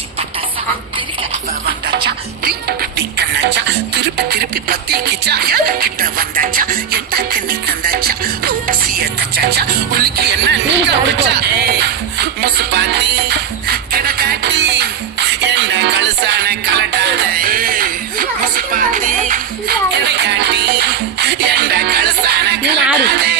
குச்சி பட்டாசா தெரிக்க அவ வந்தாச்சா தீப்பெட்டி கண்ணாச்சா திருப்பி திருப்பி பத்திக்கிச்சா கிட்ட வந்தாச்சா எட்டா தண்ணி தந்தாச்சா ஊசிய தச்சாச்சா உள்ளிக்கு என்ன நீங்க வச்சா முசு பாத்தி கிடக்காட்டி என்ன கழுசான கலட்டாத முசு பாத்தி கிடக்காட்டி என்ன கழுசான கலட்டாதே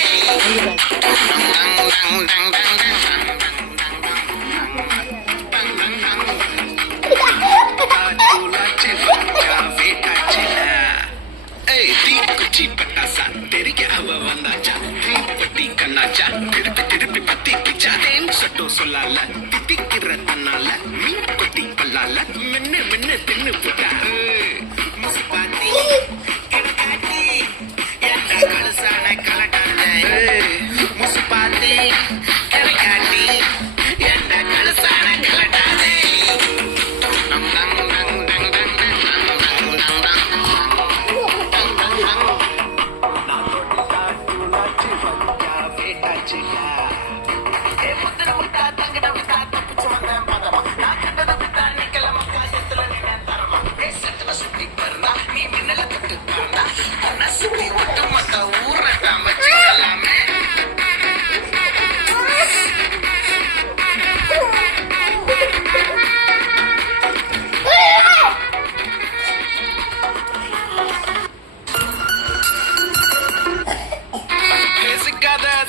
பட்டாசா தெரிக்க அவ வந்தாச்சா தீப்பெட்டி கண்ணாச்சா திருப்பி திருப்பி பத்தி பிச்சா தேன் சட்டம் சொல்லால தித்திக்கிற தன்னால மீன் கொட்டி பல்லால மின்னு மின்னு தின்னு புட்டா முசு பாத்தி கிடக்காட்டி என்ன கழுசான கலட்டால முசு பாத்தி கிடக்காட்டி என்ன கழுசான கலட்டாதே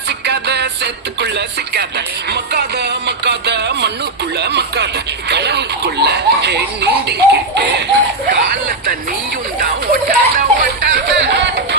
சிக்காத சேத்துக்குள்ள சிக்காத மக்காத மக்காத மண்ணுக்குள்ள மக்காத கனவுக்குள்ள நீண்டிக்கிட்டு காலத்தை நீயும் தான் ஒட்டாத ஒட்டாத